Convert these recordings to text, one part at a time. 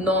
9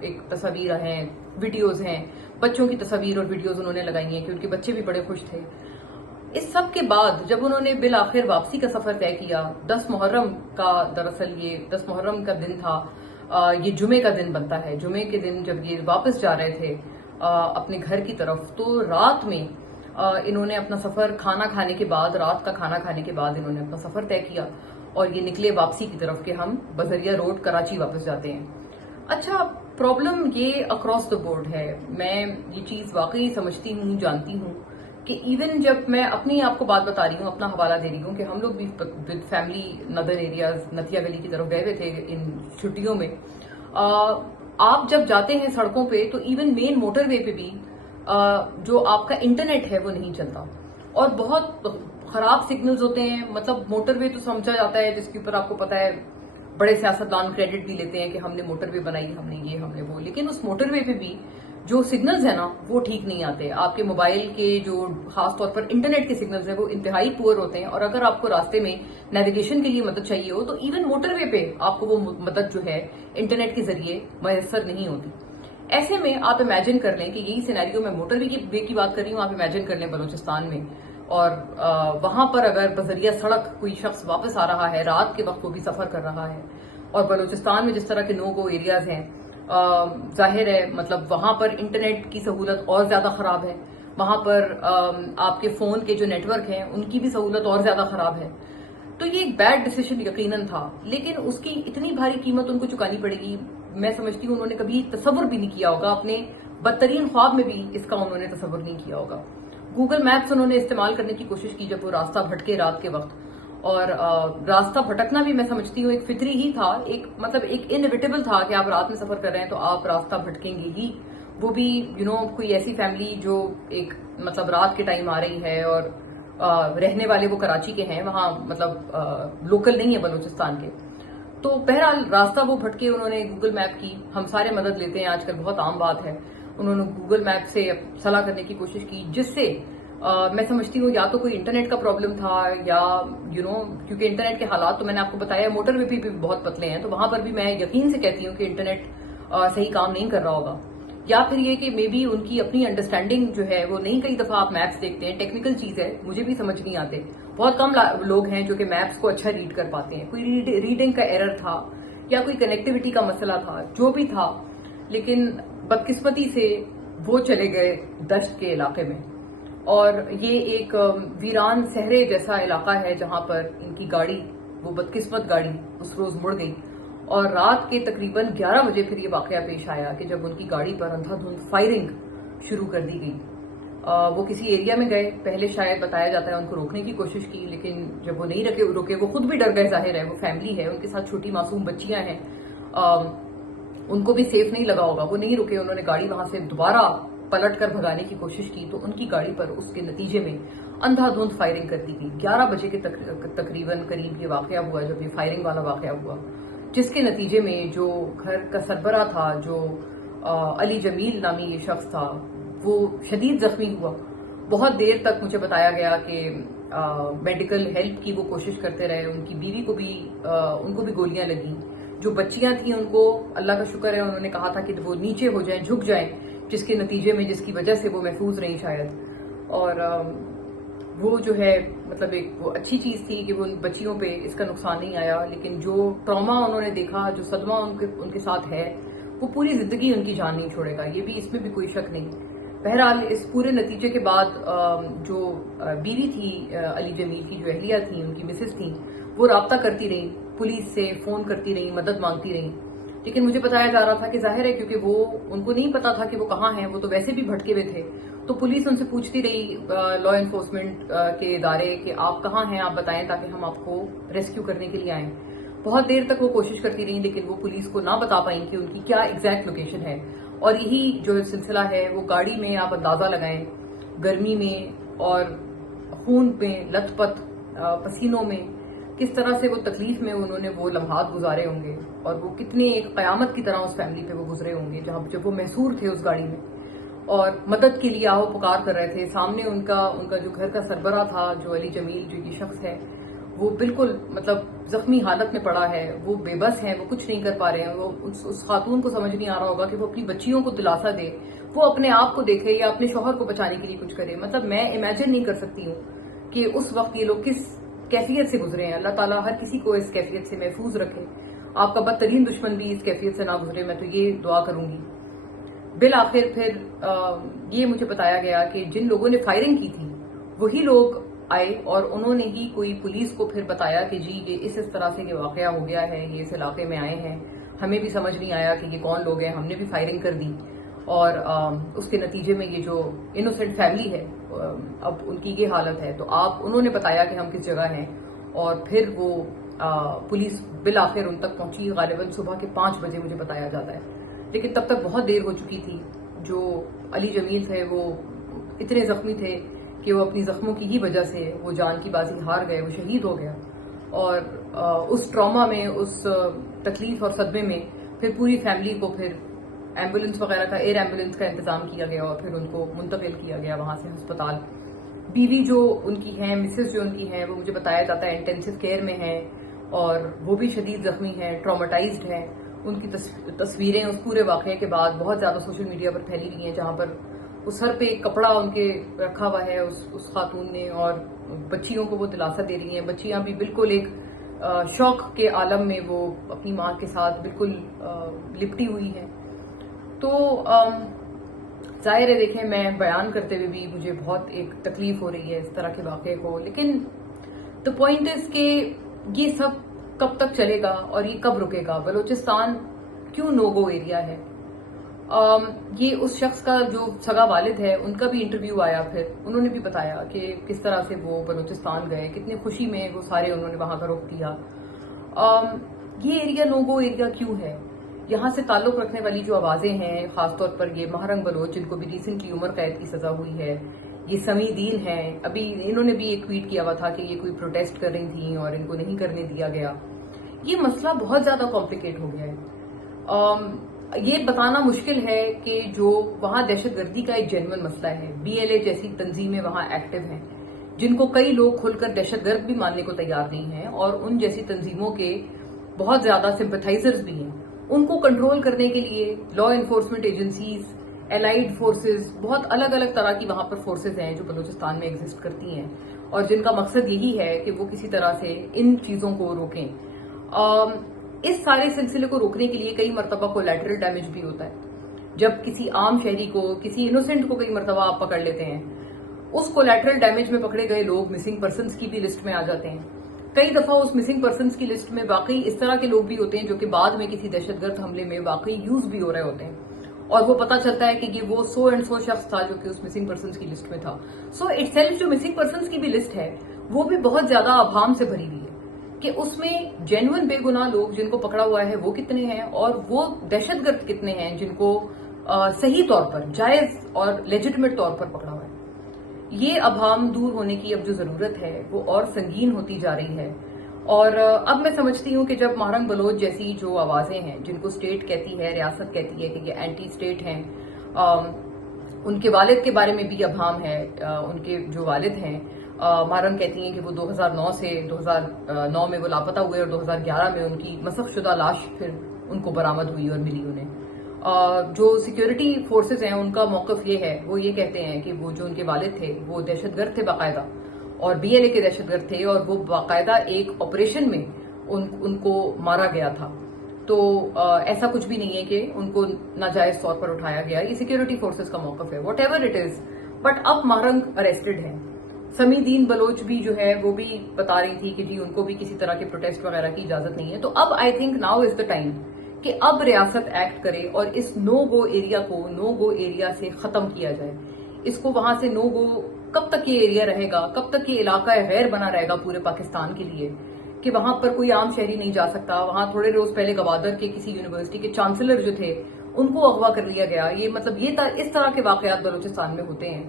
ایک تصاویر ہیں، ویڈیوز ہیں، بچوں کی تصاویر اور ویڈیوز انہوں نے لگائی ہیں کہ ان کے بچے بھی بڑے خوش تھے. اس سب کے بعد جب انہوں نے بالآخر واپسی کا سفر طے کیا، 10 محرم کا، دراصل یہ 10 محرم کا دن تھا، یہ جمعے کا دن بنتا ہے. جمعے کے دن جب یہ واپس جا رہے تھے اپنے گھر کی طرف، تو رات میں انہوں نے اپنا سفر کھانا کھانے کے بعد، رات کا کھانا کھانے کے بعد انہوں نے اپنا سفر طے کیا اور یہ نکلے واپسی کی طرف کہ ہم بذریعہ روڈ کراچی واپس جاتے ہیں. اچھا، پرابلم یہ اکراس دا بورڈ ہے. میں یہ چیز واقعی سمجھتی ہوں، جانتی ہوں کہ ایون جب میں اپنی آپ کو بات بتا رہی ہوں، اپنا حوالہ دے رہی ہوں کہ ہم لوگ بھی ود فیملی ندرن ایریاز، نتیا گلی کی طرف گئے ہوئے تھے ان چھٹیوں میں. آپ جب جاتے ہیں سڑکوں پہ تو ایون مین موٹر وے پہ بھی جو آپ کا انٹرنیٹ ہے وہ نہیں چلتا اور بہت خراب سگنلز ہوتے ہیں. مطلب موٹر وے تو سمجھا جاتا ہے جس کے اوپر آپ کو پتا ہے بڑے سیاستدان کریڈٹ بھی لیتے ہیں کہ ہم نے موٹر وے بنائی، ہم نے یہ، ہم نے وہ، لیکن اس موٹر وے پہ بھی جو سگنلز ہیں نا وہ ٹھیک نہیں آتے. آپ کے موبائل کے جو خاص طور پر انٹرنیٹ کے سگنلز ہیں وہ انتہائی پور ہوتے ہیں، اور اگر آپ کو راستے میں نیویگیشن کے لیے مدد چاہیے ہو تو ایون موٹر وے پہ آپ کو وہ مدد جو ہے انٹرنیٹ کے ذریعے میسر نہیں ہوتی. ایسے میں آپ امیجن کر لیں کہ یہی سینیریو میں موٹر وے کی بات کر رہی ہوں، آپ امیجن کر لیں بلوچستان میں، اور وہاں پر اگر بذریعہ سڑک کوئی شخص واپس آ رہا ہے، رات کے وقت وہ بھی سفر کر رہا ہے، اور بلوچستان میں جس طرح کے نو گو ایریاز ہیں، ظاہر ہے مطلب وہاں پر انٹرنیٹ کی سہولت اور زیادہ خراب ہے، وہاں پر آپ کے فون کے جو نیٹ ورک ہیں ان کی بھی سہولت اور زیادہ خراب ہے. تو یہ ایک بیڈ ڈیسیشن یقیناً تھا، لیکن اس کی اتنی بھاری قیمت ان کو چکانی پڑے گی. میں سمجھتی ہوں انہوں نے کبھی تصور بھی نہیں کیا ہوگا، اپنے بدترین خواب میں بھی اس کا انہوں نے تصور نہیں کیا ہوگا. گوگل میپس انہوں نے استعمال کرنے کی کوشش کی جب وہ راستہ بھٹکے رات کے وقت، اور راستہ بھٹکنا بھی میں سمجھتی ہوں ایک فطری ہی تھا، ایک مطلب ایک انیویٹیبل تھا کہ آپ رات میں سفر کر رہے ہیں تو آپ راستہ بھٹکیں گے ہی. وہ بھی کوئی ایسی فیملی جو ایک مطلب رات کے ٹائم آ رہی ہے، اور رہنے والے وہ کراچی کے ہیں، وہاں مطلب لوکل نہیں ہے بلوچستان کے. تو بہرحال راستہ وہ بھٹکے، انہوں نے گوگل میپ کی، ہم سارے مدد لیتے ہیں آج کل، بہت عام بات ہے. انہوں نے گوگل میپ سے صلاح کرنے کی کوشش کی، جس سے میں سمجھتی ہوں یا تو کوئی انٹرنیٹ کا پرابلم تھا، یا کیونکہ انٹرنیٹ کے حالات تو میں نے آپ کو بتایا موٹر وے بھی بہت پتلے ہیں، تو وہاں پر بھی میں یقین سے کہتی ہوں کہ انٹرنیٹ صحیح کام نہیں کر رہا ہوگا. یا پھر یہ کہ مے بی ان کی اپنی انڈرسٹینڈنگ جو ہے وہ نہیں. کئی دفعہ آپ میپس دیکھتے ہیں، ٹیکنیکل چیز ہے، مجھے بھی سمجھ نہیں آتے، بہت کم لوگ ہیں جو کہ میپس کو اچھا ریڈ کر پاتے ہیں. کوئی ریڈنگ کا ایرر تھا یا کوئی کنیکٹیوٹی کا مسئلہ تھا، جو بھی تھا، لیکن بدقسمتی سے وہ چلے گئے دشت کے علاقے میں. اور یہ ایک ویران صحرے جیسا علاقہ ہے جہاں پر ان کی گاڑی، وہ بدقسمت گاڑی اس روز مڑ گئی، اور رات کے تقریباً 11 بجے پھر یہ واقعہ پیش آیا کہ جب ان کی گاڑی پر اندھا دھند فائرنگ شروع کر دی گئی. وہ کسی ایریا میں گئے، پہلے شاید بتایا جاتا ہے ان کو روکنے کی کوشش کی، لیکن جب وہ نہیں روکے، وہ خود بھی ڈر گئے. ظاہر ہے وہ فیملی ہے، ان کے ساتھ چھوٹی معصوم بچیاں ہیں، ان کو بھی سیف نہیں لگا ہوگا. وہ نہیں رکے، انہوں نے گاڑی وہاں سے دوبارہ پلٹ کر بھگانے کی کوشش کی، تو ان کی گاڑی پر اس کے نتیجے میں اندھا دھند فائرنگ کر دی گئی. 11 بجے کے تقریباً قریب یہ واقعہ ہوا، جب یہ فائرنگ والا واقعہ ہوا، جس کے نتیجے میں جو گھر کا سربراہ تھا، جو علی جمیل نامی یہ شخص تھا، وہ شدید زخمی ہوا. بہت دیر تک مجھے بتایا گیا کہ میڈیکل ہیلپ کی وہ کوشش کرتے رہے. ان کی بیوی کو بھی ان کو بھی گولیاں لگیں. جو بچیاں تھیں ان کو اللہ کا شکر ہے انہوں نے کہا تھا کہ وہ نیچے ہو جائیں، جھک جائیں، جس کے نتیجے میں، جس کی وجہ سے وہ محفوظ رہیں شاید. اور وہ جو ہے مطلب ایک وہ اچھی چیز تھی کہ وہ ان بچیوں پہ اس کا نقصان نہیں آیا، لیکن جو ٹراما انہوں نے دیکھا، جو صدمہ ان کے ساتھ ہے، وہ پوری زندگی ان کی جان نہیں چھوڑے گا. یہ بھی، اس میں بھی کوئی شک نہیں. بہرحال اس پورے نتیجے کے بعد جو بیوی تھی علی جمیل کی، جو اہلیہ تھیں، ان کی مسز تھیں، وہ رابطہ کرتی رہیں، پولیس سے فون کرتی رہیں، مدد مانگتی رہیں. لیکن مجھے بتایا جا رہا تھا کہ ظاہر ہے کیونکہ وہ ان کو نہیں پتا تھا کہ وہ کہاں ہیں، وہ تو ویسے بھی بھٹکے ہوئے تھے، تو پولیس ان سے پوچھتی رہی، لا انفورسمنٹ کے ادارے، کہ آپ کہاں ہیں، آپ بتائیں تاکہ ہم آپ کو ریسکیو کرنے کے لیے آئیں. بہت دیر تک وہ کوشش کرتی رہیں، لیکن وہ پولیس کو نہ بتا پائیں کہ ان کی کیا ایگزیکٹ لوکیشن ہے. اور یہی جو سلسلہ ہے وہ گاڑی میں آپ اندازہ لگائیں، گرمی میں اور خون میں لت پت، پسینوں میں، کس طرح سے وہ تکلیف میں انہوں نے وہ لمحات گزارے ہوں گے، اور وہ کتنے ایک قیامت کی طرح اس فیملی پہ وہ گزرے ہوں گے جب وہ محصور تھے اس گاڑی میں اور مدد کے لیے آہو پکار کر رہے تھے. سامنے ان کا جو گھر کا سربراہ تھا، جو علی جمیل جو یہ شخص ہے، وہ بالکل مطلب زخمی حالت میں پڑا ہے، وہ بے بس ہیں، وہ کچھ نہیں کر پا رہے ہیں. وہ اس خاتون کو سمجھ نہیں آ رہا ہوگا کہ وہ اپنی بچیوں کو دلاسا دے، وہ اپنے آپ کو دیکھے یا اپنے شوہر کو بچانے کے لیے کچھ کرے. مطلب میں امیجن نہیں کر سکتی ہوں کہ اس وقت یہ لوگ کس کیفیت سے گزرے ہیں. اللہ تعالیٰ ہر کسی کو اس کیفیت سے محفوظ رکھے، آپ کا بدترین دشمن بھی اس کیفیت سے نہ گزرے. میں تو یہ دعا کروں گی. بالآخر پھر یہ مجھے بتایا گیا کہ جن لوگوں نے فائرنگ کی تھی وہی لوگ آئے اور انہوں نے ہی کوئی پولیس کو پھر بتایا کہ جی یہ اس طرح سے یہ واقعہ ہو گیا ہے، یہ اس علاقے میں آئے ہیں، ہمیں بھی سمجھ نہیں آیا کہ یہ کون لوگ ہیں، ہم نے بھی فائرنگ کر دی. اور اس کے نتیجے میں یہ جو انوسنٹ فیملی ہے اب ان کی یہ حالت ہے. تو انہوں نے بتایا کہ ہم کس جگہ ہیں اور پھر وہ پولیس بالآخر ان تک پہنچی. غالباً صبح کے 5 بجے مجھے بتایا جاتا ہے، لیکن تب تک بہت دیر ہو چکی تھی. جو علی جمیل تھے وہ اتنے زخمی تھے کہ وہ اپنی زخموں کی ہی وجہ سے وہ جان کی بازی ہار گئے، وہ شہید ہو گیا. اور اس ٹراما میں، اس تکلیف اور صدمے میں پھر پوری فیملی کو پھر ایمبولینس وغیرہ کا، ایئر ایمبولینس کا انتظام کیا گیا اور پھر ان کو منتقل کیا گیا وہاں سے ہسپتال. بیوی جو ان کی ہیں، مسز جو ان کی ہیں، وہ مجھے بتایا جاتا ہے انٹینسو کیئر میں ہیں اور وہ بھی شدید زخمی ہیں، ٹراماٹائزڈ ہیں. ان کی تصویریں اس پورے واقعے کے بعد بہت زیادہ سوشل میڈیا پر پھیلی ہوئی ہیں، جہاں پر وہ سر پہ ایک کپڑا ان کے رکھا ہوا ہے اس خاتون نے اور بچیوں کو وہ دلاسا دے رہی ہیں. بچیاں بھی بالکل ایک شوق کے عالم میں وہ اپنی ماں کے ساتھ بالکل لپٹی ہوئی ہیں. تو ظاہر ہے دیکھیں میں بیان کرتے ہوئے بھی مجھے بہت ایک تکلیف ہو رہی ہے اس طرح کے واقعے کو. لیکن the point is کہ یہ سب کب تک چلے گا اور یہ کب رکے گا؟ بلوچستان کیوں نو گو ایریا ہے؟ یہ اس شخص کا جو سگا والد ہے ان کا بھی انٹرویو آیا، پھر انہوں نے بھی بتایا کہ کس طرح سے وہ بلوچستان گئے، کتنی خوشی میں وہ سارے انہوں نے وہاں کا رخ کیا. یہ ایریا نو گو ایریا کیوں ہے؟ یہاں سے تعلق رکھنے والی جو آوازیں ہیں، خاص طور پر یہ مہرنگ بلوچ جن کو بھی ریسنٹلی عمر قید کی سزا ہوئی ہے، یہ سمی دین ہیں، ابھی انہوں نے بھی ایک ٹویٹ کیا ہوا تھا کہ یہ کوئی پروٹیسٹ کر رہی تھیں اور ان کو نہیں کرنے دیا گیا. یہ مسئلہ بہت زیادہ کمپلیکیٹ ہو گیا ہے. یہ بتانا مشکل ہے کہ جو وہاں دہشت گردی کا ایک جینوئن مسئلہ ہے، BLA جیسی تنظیمیں وہاں ایکٹیو ہیں جن کو کئی لوگ کھل کر دہشت گرد بھی ماننے کو تیار نہیں ہیں اور ان جیسی تنظیموں کے بہت زیادہ سمپتھائزرز بھی ہیں. ان کو کنٹرول کرنے کے لیے law enforcement agencies, allied forces, بہت الگ الگ طرح کی وہاں پر فورسز ہیں جو بلوچستان میں ایگزسٹ کرتی ہیں اور جن کا مقصد یہی ہے کہ وہ کسی طرح سے ان چیزوں کو روکیں. اس سارے سلسلے کو روکنے کے لیے کئی مرتبہ کولیٹرل ڈیمیج بھی ہوتا ہے. جب کسی عام شہری کو، کسی انوسنٹ کو کئی مرتبہ آپ پکڑ لیتے ہیں، اس کولیٹرل ڈیمیج میں پکڑے گئے لوگ مسنگ پرسنز کی بھی لسٹ میں آ جاتے ہیں. کئی دفعہ اس مسنگ پرسنز کی لسٹ میں واقعی اس طرح کے لوگ بھی ہوتے ہیں جو کہ بعد میں کسی دہشت گرد حملے میں واقعی یوز بھی ہو رہے ہوتے ہیں اور وہ پتا چلتا ہے کہ یہ وہ سو اینڈ سو شخص تھا جو کہ اس مسنگ پرسنز کی لسٹ میں تھا. سو اٹ سیلف جو مسنگ پرسنز کی بھی لسٹ ہے وہ بھی بہت زیادہ ابہام سے بھری ہوئی ہے کہ اس میں جینوئن بے گناہ لوگ جن کو پکڑا ہوا ہے وہ کتنے ہیں اور وہ دہشت گرد کتنے ہیں جن کو صحیح طور پر، جائز اور لیجٹمیٹ طور پر پکڑا ہوا ہے. یہ ابہام دور ہونے کی اب جو ضرورت ہے وہ اور سنگین ہوتی جا رہی ہے. اور اب میں سمجھتی ہوں کہ جب مہرنگ بلوچ جیسی جو آوازیں ہیں جن کو اسٹیٹ کہتی ہے، ریاست کہتی ہے کہ یہ اینٹی اسٹیٹ ہیں، ان کے والد کے بارے میں بھی ابہام ہے. ان کے جو والد ہیں مہرنگ کہتی ہیں کہ وہ 2009 سے 2009 میں وہ لاپتہ ہوئے اور 2011 میں ان کی مسخ شدہ لاش پھر ان کو برآمد ہوئی اور ملی انہیں. جو سیکیورٹی فورسز ہیں ان کا موقف یہ ہے، وہ یہ کہتے ہیں کہ وہ جو ان کے والد تھے وہ دہشت گرد تھے باقاعدہ اور BLA کے دہشت گرد تھے اور وہ باقاعدہ ایک آپریشن میں ان کو مارا گیا تھا. تو ایسا کچھ بھی نہیں ہے کہ ان کو ناجائز طور پر اٹھایا گیا. یہ سیکیورٹی فورسز کا موقف ہے، what ever it is. But اب مہرنگ اریسٹڈ ہے. سمی دین بلوچ بھی جو ہے وہ بھی بتا رہی تھی کہ جی ان کو بھی کسی طرح کے پروٹیسٹ وغیرہ کی اجازت نہیں ہے. تو اب I think now is the time کہ اب ریاست ایکٹ کرے اور اس نو گو ایریا کو نو گو ایریا سے ختم کیا جائے. اس کو وہاں سے نو گو، کب تک یہ ایریا رہے گا، کب تک یہ علاقہ غیر بنا رہے گا پورے پاکستان کے لیے کہ وہاں پر کوئی عام شہری نہیں جا سکتا. وہاں تھوڑے روز پہلے گوادر کے کسی یونیورسٹی کے چانسلر جو تھے ان کو اغوا کر لیا گیا. یہ مطلب اس طرح کے واقعات بلوچستان میں ہوتے ہیں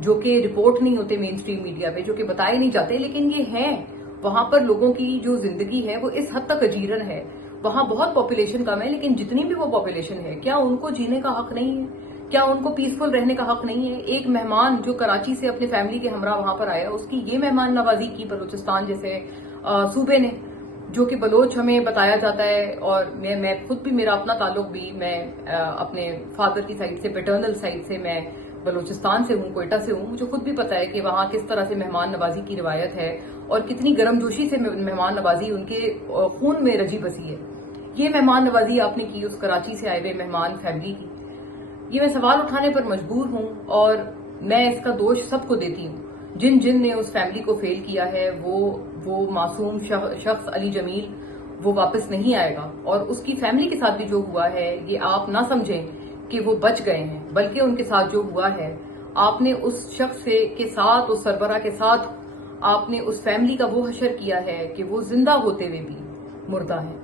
جو کہ رپورٹ نہیں ہوتے مین سٹریم میڈیا پہ، جو کہ بتائے نہیں جاتے، لیکن یہ ہیں. وہاں پر لوگوں کی جو زندگی ہے وہ اس حد تک اجیرن ہے. وہاں بہت پاپولیشن کم ہے لیکن جتنی بھی وہ پاپولیشن ہے، کیا ان کو جینے کا حق نہیں ہے؟ کیا ان کو پیسفل رہنے کا حق نہیں ہے؟ ایک مہمان جو کراچی سے اپنے فیملی کے ہمراہ وہاں پر آیا، اس کی یہ مہمان نوازی کی بلوچستان جیسے صوبے نے، جو کہ بلوچ ہمیں بتایا جاتا ہے، اور میں خود بھی، میرا اپنا تعلق بھی، میں اپنے فادر کی سائڈ سے، پیٹرنل سائڈ سے میں بلوچستان سے ہوں، کوئٹہ سے ہوں. مجھے خود بھی پتا ہے کہ وہاں کس طرح سے مہمان نوازی کی روایت ہے اور کتنی گرم جوشی سے مہمان نوازی ان کے خون میں رچی بسی ہے. یہ مہمان نوازی آپ نے کی اس کراچی سے آئے ہوئے مہمان فیملی کی، یہ میں سوال اٹھانے پر مجبور ہوں، اور میں اس کا دوش سب کو دیتی ہوں. جن نے اس فیملی کو فیل کیا ہے، وہ معصوم شخص علی جمیل وہ واپس نہیں آئے گا. اور اس کی فیملی کے ساتھ بھی جو ہوا ہے، یہ آپ نہ سمجھیں کہ وہ بچ گئے ہیں، بلکہ ان کے ساتھ جو ہوا ہے، آپ نے اس شخص کے ساتھ، اس سربراہ کے ساتھ، آپ نے اس فیملی کا وہ حشر کیا ہے کہ وہ زندہ ہوتے ہوئے بھی مردہ ہیں.